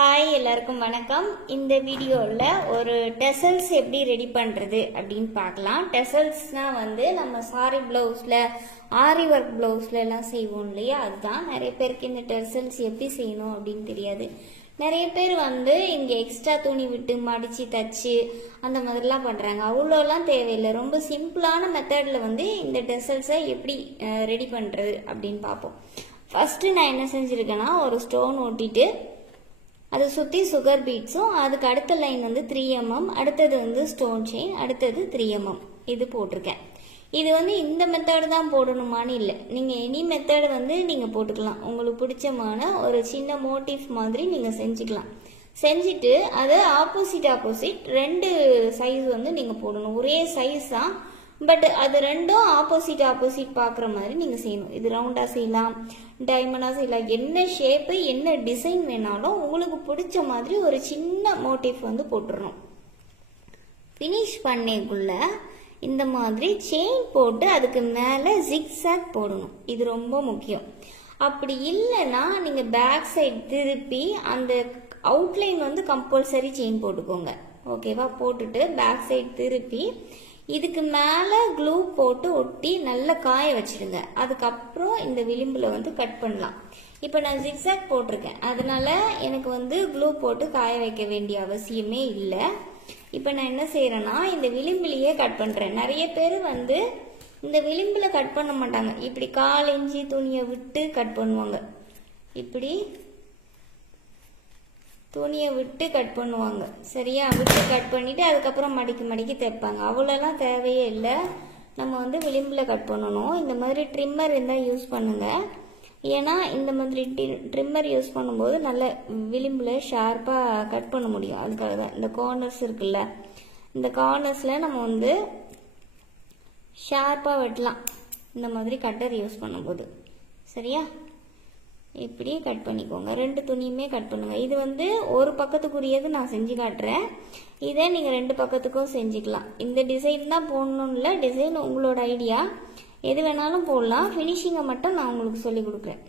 Hi எல்லாருக்கும் வணக்கம். இந்த வீடியோவில் ஒரு டெசல்ஸ் எப்படி ரெடி பண்ணுறது அப்படின்னு பார்க்கலாம். டெசல்ஸ்னால் நம்ம சாரி ப்ளவுஸில் ஆரி ஒர்க் ப்ளவுஸில் எல்லாம் செய்வோம் இல்லையா, அதுதான். நிறைய பேருக்கு இந்த டெசல்ஸ் எப்படி செய்யணும் அப்படின்னு தெரியாது. நிறைய பேர் இங்கே எக்ஸ்ட்ரா துணி விட்டு மடித்து தச்சு அந்த மாதிரிலாம் பண்ணுறாங்க. அவ்வளோலாம் தேவையில்லை. ரொம்ப சிம்பிளான மெத்தடில் இந்த டெசல்ஸை எப்படி ரெடி பண்ணுறது அப்படின்னு பார்ப்போம். ஃபஸ்ட்டு நான் என்ன செஞ்சுருக்கேன்னா, ஒரு ஸ்டோன் ஒட்டிட்டு அதை சுற்றி சுகர் பீட்ஸும், அதுக்கு அடுத்த லைன் 3 mm, அடுத்தது ஸ்டோன் செயின், அடுத்தது 3 mm இது போட்டிருக்கேன். இது இந்த மெத்தடு தான் போடணுமான்னு இல்லை, நீங்கள் எனி மெத்தடு நீங்கள் போட்டுக்கலாம். உங்களுக்கு பிடிச்சமான ஒரு சின்ன மோட்டிவ் மாதிரி நீங்கள் செஞ்சுக்கலாம். செஞ்சுட்டு அதை ஆப்போசிட் 2 சைஸ் நீங்கள் போடணும். ஒரே சைஸ் தான், பட் அது ரெண்டும் ஆப்போசிட் பார்க்குற மாதிரி நீங்கள் செய்யணும். இது ரவுண்டாக செய்யலாம், டைமண்டாக செய்யலாம், என்ன ஷேப்பு என்ன டிசைன் வேணாலும் உங்களுக்கு பிடிச்ச மாதிரி ஒரு சின்ன மோட்டிவ் போட்டுடணும். ஃபினிஷ் பண்ணக்குள்ள இந்த மாதிரி செயின் போட்டு அதுக்கு மேலே ஜிக்ஸாக் போடணும். இது ரொம்ப முக்கியம். அப்படி இல்லைன்னா நீங்கள் பேக் சைடு திருப்பி அந்த அவுட்லைன் கம்பல்சரி செயின் போட்டுக்கோங்க. ஓகேவா? போட்டுட்டு பேக் சைடு திருப்பி இதுக்கு மேலே க்ளூ போட்டு ஒட்டி நல்லா காய வச்சிடுங்க. அதுக்கப்புறம் இந்த விளிம்பில் கட் பண்ணலாம். இப்போ நான் ஜிக்ஸாக் போட்டிருக்கேன், அதனால எனக்கு க்ளூ போட்டு காய வைக்க வேண்டிய அவசியமே இல்லை. இப்போ நான் என்ன செய்கிறேன்னா, இந்த விளிம்பிலேயே கட் பண்ணுறேன். நிறைய பேர் இந்த விளிம்பில் கட் பண்ண மாட்டாங்க, இப்படி 1/4 இன்ச்சு துணியை விட்டு கட் பண்ணுவாங்க. இப்படி துணியை விட்டு கட் பண்ணுவாங்க, சரியா? விட்டு கட் பண்ணிவிட்டு அதுக்கப்புறம் மடிக்கி தைப்பாங்க. அவ்வளோலாம் தேவையே இல்லை. நம்ம விளிம்பில் கட் பண்ணணும். இந்த மாதிரி ட்ரிம்மர் இருந்தால் யூஸ் பண்ணுங்கள். ஏன்னா இந்த மாதிரி ட்ரிம்மர் யூஸ் பண்ணும்போது நல்ல விளிம்பில் ஷார்ப்பாக கட் பண்ண முடியும். அதுக்காக தான். இந்த கார்னர்ஸ் இருக்குல்ல, இந்த கார்னர்ஸில் நம்ம ஷார்ப்பாக வெட்டலாம் இந்த மாதிரி கட்டர் யூஸ் பண்ணும்போது, சரியா? இப்படி கட் பண்ணிக்கோங்க. 2 துணியுமே கட் பண்ணுங்க. இது ஒரு பக்கத்துக்குரியது நான் செஞ்சு காட்டுறேன். இதே நீங்கள் 2 பக்கத்துக்கும் செஞ்சுக்கலாம். இந்த டிசைன் தான் போடணும்னு இல்லை, டிசைன் உங்களோட ஐடியா, எது வேணாலும் போடலாம். ஃபினிஷிங்கை மட்டும் நான் உங்களுக்கு சொல்லி கொடுக்குறேன்.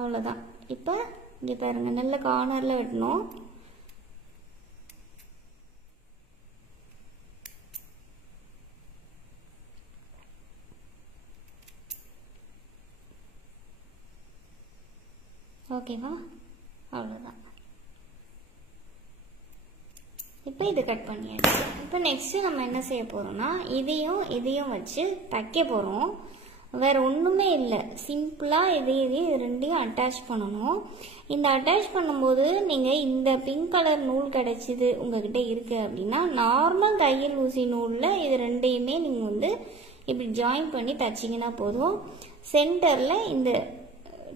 அவ்வளோதான். இப்போ இங்கே பாருங்க, நல்ல கார்னரில் வெட்டணும். ஓகேவா? அவ்வளோதான். இப்போ இது கட் பண்ணியாச்சு. இப்போ நெக்ஸ்ட்டு நம்ம என்ன செய்ய போகிறோம்னா, இதையும் வச்சு தைக்க போகிறோம். வேறு ஒன்றுமே இல்லை, சிம்பிளாக இதையும் 2ஐயும் அட்டாச் பண்ணணும். இந்த அட்டாச் பண்ணும்போது நீங்கள் இந்த பிங்க் கலர் நூல் கிடச்சிது உங்ககிட்ட இருக்குது அப்படின்னா, நார்மல் தையல் ஊசி நூலில் இது 2ஐயுமே நீங்கள் இப்படி ஜாயின் பண்ணி தைச்சிங்கன்னா போதும். சென்டரில் இந்த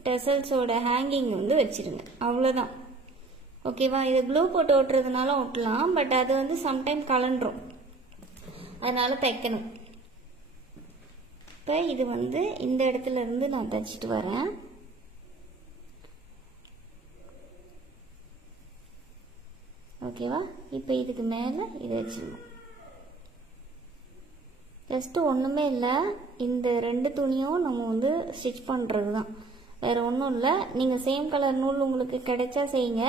டெசல்ஸோட ஹேங்கிங் வச்சிருங்க. அவ்வளோதான். ஓகேவா? இது க்ளூ போட்டு ஒட்டுறதுனால ஒட்டலாம், பட் அது சம்டைம் கலண்டுரும், அதனால தைக்கணும். இப்போ இது இந்த இடத்துல இருந்து நான் தைச்சிட்டு வரேன். ஓகேவா? இப்போ இதுக்கு மேலே இதை வச்சிடணும். ஜஸ்ட்டு ஒன்றுமே இல்லை, இந்த 2 துணியும் நம்ம ஸ்டிச் பண்ணுறது தான், வேறு ஒன்றும் இல்லை. நீங்கள் சேம் கலர் நூல் உங்களுக்கு கிடைச்சா செய்யுங்க,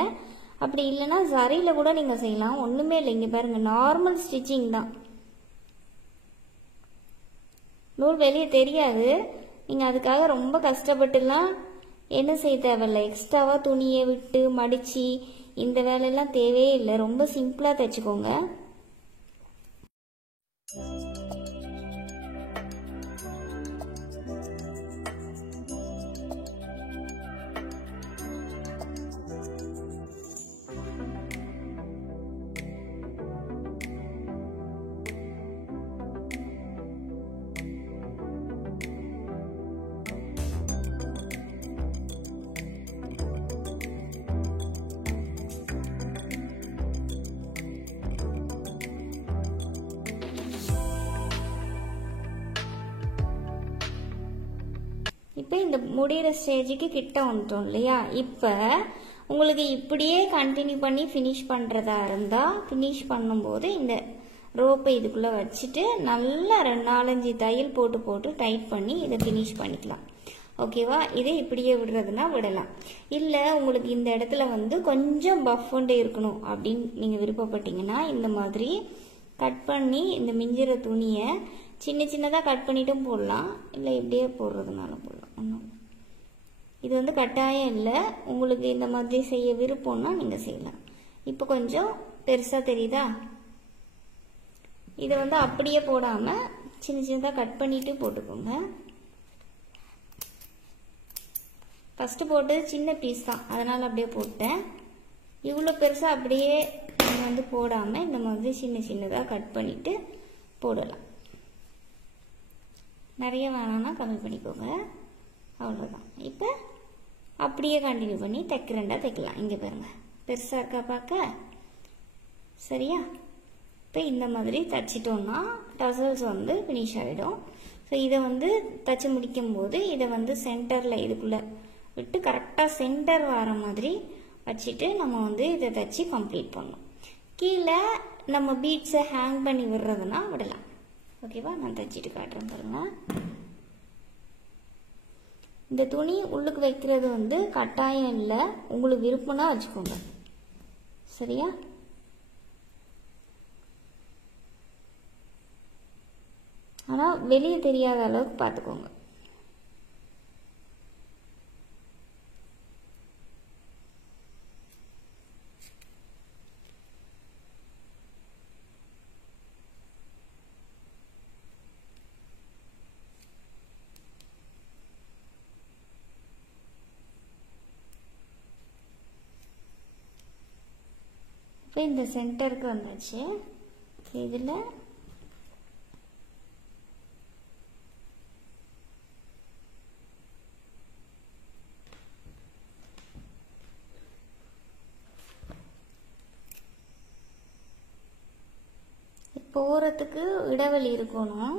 அப்படி இல்லைன்னா சரியில் கூட நீங்கள் செய்யலாம். ஒன்றுமே இல்லை. இங்கே பாருங்கள், நார்மல் ஸ்டிச்சிங் தான். நூல் வெளியே தெரியாது. நீங்கள் அதுக்காக ரொம்ப கஷ்டப்பட்டுலாம் என்ன செய்ய தேவையில்லை. எக்ஸ்ட்ராவாக துணியை விட்டு மடித்து இந்த வேலையெல்லாம் தேவையே இல்லை. ரொம்ப சிம்பிளாக தைச்சிக்கோங்க. இப்போ இந்த முடிகிற ஸ்டேஜுக்கு கிட்ட வந்துட்டோம் இல்லையா? இப்போ உங்களுக்கு இப்படியே கண்டினியூ பண்ணி ஃபினிஷ் பண்ணுறதா இருந்தால், ஃபினிஷ் பண்ணும்போது இந்த ரோப்பை இதுக்குள்ளே வச்சுட்டு நல்லா 4-5 தையல் போட்டு போட்டு டைட் பண்ணி இதை ஃபினிஷ் பண்ணிக்கலாம். ஓகேவா? இதை இப்படியே விடுறதுனா விடலாம். இல்லை உங்களுக்கு இந்த இடத்துல வந்து கொஞ்சம் பஃப்ண்டு இருக்கணும் அப்படின்னு நீங்கள் விருப்பப்பட்டீங்கன்னா இந்த மாதிரி கட் பண்ணி இந்த மிஞ்சிற துணியை சின்ன சின்னதாக கட் பண்ணிட்டும் போடலாம். இல்லை இப்படியே போடுறதுனாலும் போடலாம். ஒன்றும் இது வந்து கட்டாயம் இல்லை. உங்களுக்கு இந்த மாதிரி செய்ய விருப்பம்னா நீங்கள் செய்யலாம். இப்போ கொஞ்சம் பெருசாக தெரியுதா? இதை வந்து அப்படியே போடாமல் சின்ன சின்னதாக கட் பண்ணிட்டு போட்டுக்கோங்க. ஃபஸ்ட்டு போட்டு சின்ன பீஸ் தான், அதனால் அப்படியே போட்டேன். இவ்வளோ பெருசாக அப்படியே வந்து போடாமல் இந்த மாதிரி சின்ன சின்னதாக கட் பண்ணிவிட்டு போடலாம். நிறைய வேணாம்னா கம்மி பண்ணிக்கோங்க. அவ்வளோதான். இப்போ அப்படியே கண்டினியூ பண்ணி தைக்கிறேன்டா தைக்கலாம். இங்கே பாருங்கள், பெருசாக இருக்கா பார்க்க? சரியா? இப்போ இந்த மாதிரி தைச்சிட்டோன்னா டசல்ஸ் வந்து ஃபினிஷ் ஆகிடும். ஸோ இதை வந்து தைச்சி முடிக்கும்போது இதை வந்து சென்டரில் இதுக்குள்ளே விட்டு கரெக்டாக சென்டர் வர மாதிரி வச்சுட்டு நம்ம வந்து இதை தைச்சி கம்ப்ளீட் பண்ணணும். கீழே நம்ம பீட்ஸை ஹேங் பண்ணி விடுறதுனா விடலாம். ஓகேவா? நான் தைச்சிட்டு காட்டுறேன் பாருங்கள். இந்த துணி உள்ளுக்கு வைக்கிறது வந்து கட்டாயம் இல்லை, உங்களுக்கு விருப்பம்னா வச்சுக்கோங்க. சரியா? ஆனால் வெளியே தெரியாத அளவுக்கு பார்த்துக்கோங்க. இப்போ இந்த சென்டருக்கு வந்தாச்சு. இதில் போகிறதுக்கு இடைவெளி இருக்கணும்.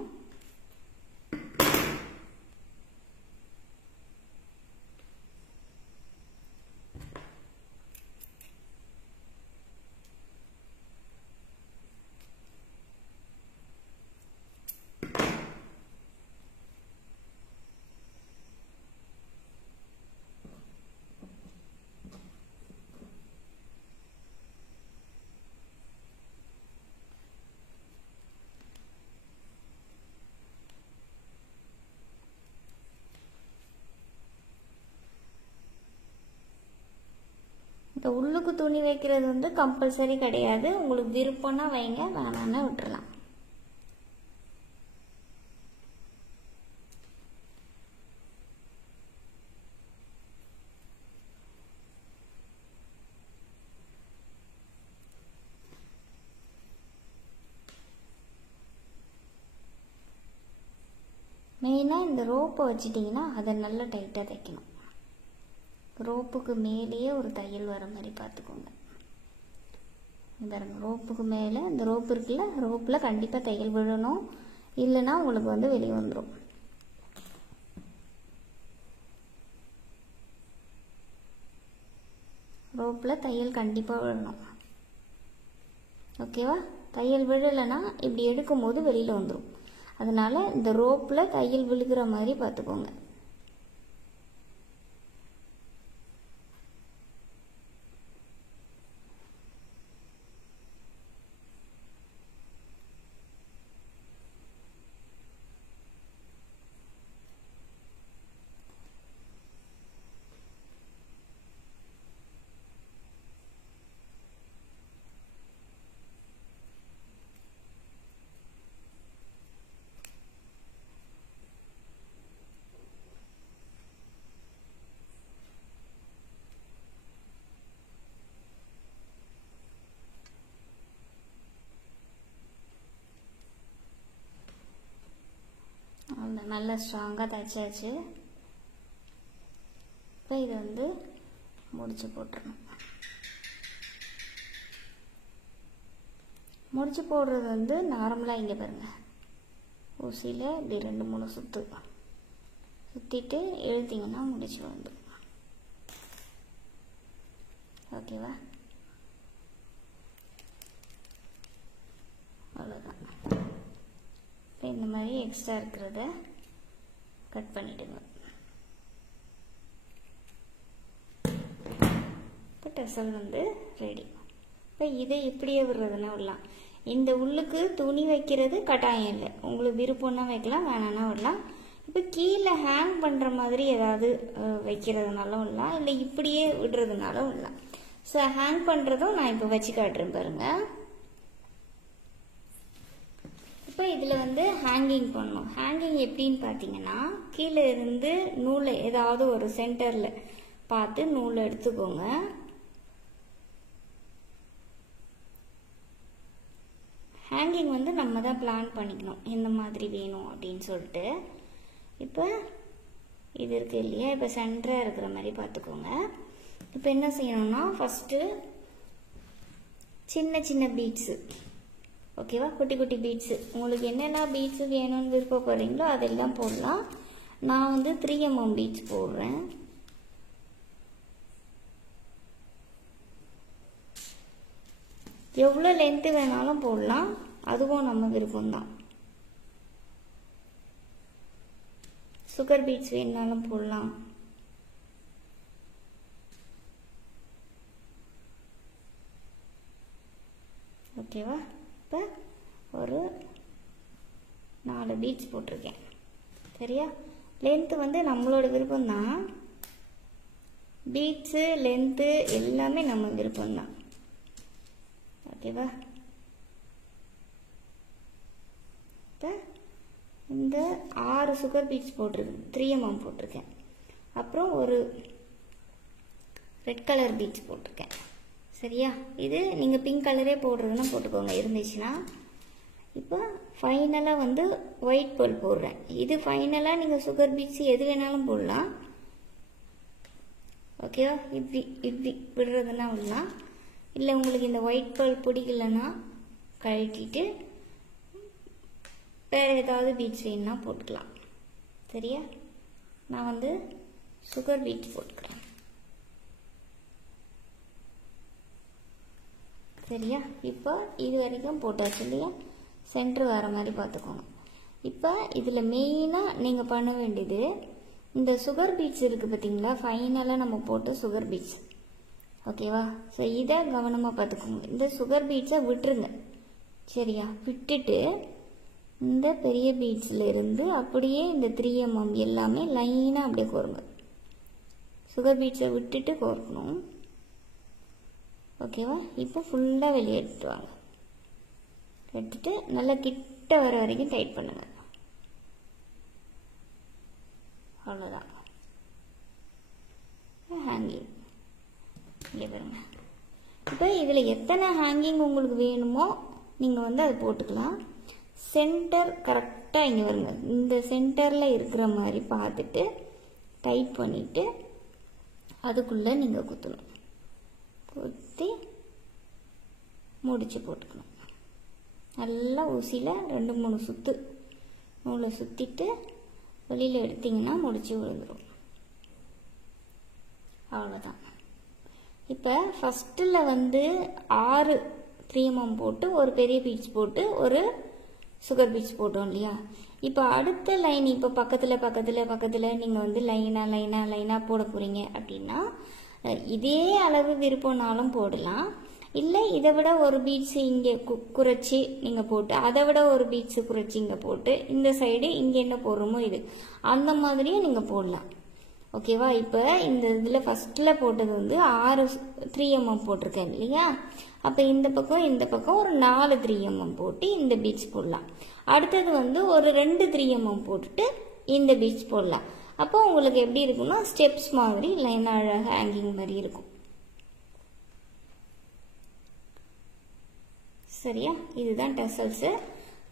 இப்போ உள்ளுக்கு துணி வைக்கிறது வந்து கம்பல்சரி கிடையாது. உங்களுக்கு விருப்பம்னா வைங்க, வேணான்னா விட்டுறலாம். மெயினாக இந்த ரோப்பை வச்சிட்டிங்கன்னா அதை நல்லா டைட்டாக தைக்கணும். ரோப்புக்கு மேலேயே ஒரு தையல் வர மாதிரி பார்த்துக்கோங்க. பாருங்க, ரோப்புக்கு மேலே இந்த ரோப்பு இருக்குல்ல, ரோப்பில் கண்டிப்பாக தையல் விழணும், இல்லைன்னா உங்களுக்கு வந்து வெளியே வந்துடும். ரோப்பில் தையல் கண்டிப்பாக விழணும். ஓகேவா? தையல் விழலைன்னா இப்படி எடுக்கும்போது வெளியில் வந்துடும். அதனால் இந்த ரோப்பில் தையல் விழுகிற மாதிரி பார்த்துக்கோங்க. நல்லா ஸ்ட்ராங்காக தைச்சாச்சு. இப்போ இதை வந்து முடிச்சு போட்டுறணும். முடிச்சு போடுறது வந்து நார்மலாக இங்கே பாருங்கள், ஊசியில் இப்படி 2-3 சுற்று சுற்றிட்டு இழுத்திங்கன்னா முடிச்சு வந்துடும். ஓகேவா? அவ்வளோதான். இப்போ இந்த மாதிரி எக்ஸ்ட்ரா இருக்கிறத கட் பண்ணிவிடுங்க. இப்போ டெசல் வந்து ரெடி. இப்போ இதை இப்படியே விடுறதுன்னா விடலாம். இந்த உள்ளுக்கு துணி வைக்கிறது கட்டாயம் இல்லை, உங்களுக்கு விருப்பம்னா வைக்கலாம், வேணான்னா விடலாம். இப்போ கீழே ஹேங் பண்ணுற மாதிரி ஏதாவது வைக்கிறதுனாலும் விடலாம், இல்லை இப்படியே விடுறதுனாலும் விடலாம். ஸோ ஹேங் பண்ணுறதும் நான் இப்போ வச்சு காட்டுறேன் பாருங்கள். இப்போ இதில் வந்து ஹேங்கிங் பண்ணணும். ஹேங்கிங் எப்படின்னு பார்த்தீங்கன்னா, கீழே இருந்து நூலை ஏதாவது ஒரு சென்டரில் பார்த்து நூலை எடுத்துக்கோங்க. ஹேங்கிங் வந்து நம்ம தான் பிளான் பண்ணிக்கணும் எந்த மாதிரி வேணும் அப்படின்னு சொல்லிட்டு. இப்போ இது இருக்குது இல்லையா, இப்போ சென்டராக இருக்கிற மாதிரி பார்த்துக்கோங்க. இப்போ என்ன செய்யணும்னா, ஃபஸ்ட்டு சின்ன சின்ன பீட்ஸு, ஓகேவா, குட்டி குட்டி பீட்ஸு, உங்களுக்கு என்னென்ன பீட்ஸு வேணும்னு விருப்பப்படுறீங்களோ அதெல்லாம் போடலாம். நான் வந்து 3mm பீட்ஸ் போடுறேன். எவ்வளோ லென்த்து வேணாலும் போடலாம், அதுவும் நம்ம விருப்பம்தான். சுகர் பீட்ஸ் வேணுனாலும் போடலாம். ஓகேவா, இப்போ ஒரு 4 பீட்ஸ் போட்டிருக்கேன். சரியா, லென்த்து வந்து நம்மளோட விருப்பம்தான். பீட்ஸு லென்த்து எல்லாமே நம்ம விருப்பம்தான். ஓகேவா, இப்போ இந்த 6 சுகர் பீட்ஸ் போட்டிருக்கேன், 3mm போட்டிருக்கேன். அப்புறம் ஒரு ரெட் கலர் பீட்ஸ் போட்டிருக்கேன். சரியா, இது நீங்கள் பிங்க் கலரே போடுறதுன்னா போட்டுக்கோங்க இருந்துச்சுன்னா. இப்போ ஃபைனலாக வந்து ஒயிட் பேர்ல் போடுறேன். இது ஃபைனலாக நீங்கள் சுகர் பீட்ஸ் எது வேணாலும் போடலாம். ஓகேவா, இப்படி இப்படி விடுறதுன்னா விடலாம். இல்லை உங்களுக்கு இந்த ஒயிட் பேர்ல் பிடிக்கலன்னா கழட்டிட்டு வேறு ஏதாவது பீட்ஸ் வேணும்னா போட்டுக்கலாம். சரியா, நான் வந்து சுகர் பீட்ஸ் போட்டுக்கிறேன். சரியா, இப்போ இது வரைக்கும் போட்டாச்சு இல்லையா, சென்டர் வர மாதிரி பார்த்துக்கோங்க. இப்போ இதில் மெயினாக நீங்கள் பண்ண வேண்டியது இந்த சுகர் பீட்ஸ் இருக்குது பார்த்தீங்களா, ஃபைனலாக நம்ம போட்டு சுகர் பீட்ஸ். ஓகேவா, ஸோ இதை கவனமாக பார்த்துக்கோங்க. இந்த சுகர் பீட்ஸை விட்டுருங்க. சரியா, விட்டுட்டு இந்த பெரிய பீட்ஸில் இருந்து அப்படியே இந்த 3mm எல்லாமே லைனாக அப்படியே கோருங்க. சுகர் பீட்ஸை விட்டுட்டு கோர்க்கணும். ஓகேவா, இப்போ ஃபுல்லாக வெளியே எடுத்துட்டு வாங்க. எடுத்துட்டு நல்லா கிட்ட வர வரைக்கும் டைட் பண்ணுங்க. அவ்வளோதான். ஹேங்கிங் இங்கே பாருங்க. இப்போ இதில் எத்தனை ஹேங்கிங் உங்களுக்கு வேணுமோ நீங்கள் வந்து அதை போட்டுக்கலாம். சென்டர் கரெக்டாக இங்கே வருங்க. இந்த சென்டரில் இருக்கிற மாதிரி பார்த்துட்டு டைட் பண்ணிவிட்டு அதுக்குள்ளே நீங்கள் குத்தணும். குத்தி முடிச்சு போட்டுக்கணும். நல்லா ஊசியில் 2-3 சுற்று நூலை சுற்றிட்டு வெளியில் எடுத்திங்கன்னா முடிச்சு விழுந்துடும். அவ்வளோதான். இப்போ ஃபஸ்ட்டில் வந்து 6 3mm போட்டு ஒரு பெரிய பீட்ஸ் போட்டு ஒரு சுகர் பீட்ஸ் போட்டோம் இல்லையா. இப்போ அடுத்த லைன் இப்போ பக்கத்தில் பக்கத்தில் பக்கத்தில் நீங்கள் வந்து லைனாக போட போகிறீங்க அப்படின்னா இதே அளவு விருப்பம்னாலும் போடலாம். இல்லை இதை விட ஒரு பீட்ஸு இங்கே குறைச்சி நீங்கள் போட்டு அதை விட ஒரு பீட்ஸு குறைச்சி இங்கே போட்டு இந்த சைடு இங்கே என்ன போடுறோமோ இது அந்த மாதிரியும் நீங்கள் போடலாம். ஓகேவா, இப்போ இந்த இதில் ஃபஸ்ட்டில் போட்டது வந்து 6 3mm போட்டிருக்கேன் இல்லையா. அப்போ இந்த பக்கம் ஒரு 4 3mm போட்டு இந்த பீட்ஸ் போடலாம். அடுத்தது வந்து ஒரு 2 3mm போட்டுட்டு இந்த பீட்ஸ் போடலாம். அப்போ உங்களுக்கு எப்படி இருக்குன்னா ஸ்டெப்ஸ் மாதிரி லைன் அழகாக ஹேங்கிங் மாதிரி இருக்கும். சரியா, இதுதான் டெசல்ஸு.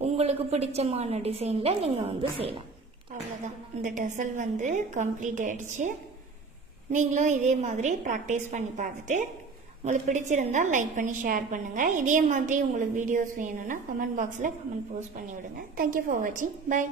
உங்களுக்கு பிடிச்சமான டிசைனில் நீங்கள் வந்து செய்யலாம். அவ்வளோதான், இந்த டெசல் வந்து கம்ப்ளீட் ஆகிடுச்சு. நீங்களும் இதே மாதிரி ப்ராக்டிஸ் பண்ணி பார்த்துட்டு உங்களுக்கு பிடிச்சிருந்தால் லைக் பண்ணி ஷேர் பண்ணுங்கள். இதே மாதிரி உங்களுக்கு வீடியோஸ் வேணும்னா கமெண்ட் பாக்ஸில் கமெண்ட் போஸ்ட் பண்ணி விடுங்க. தேங்க்யூ ஃபார் வாட்சிங். பை.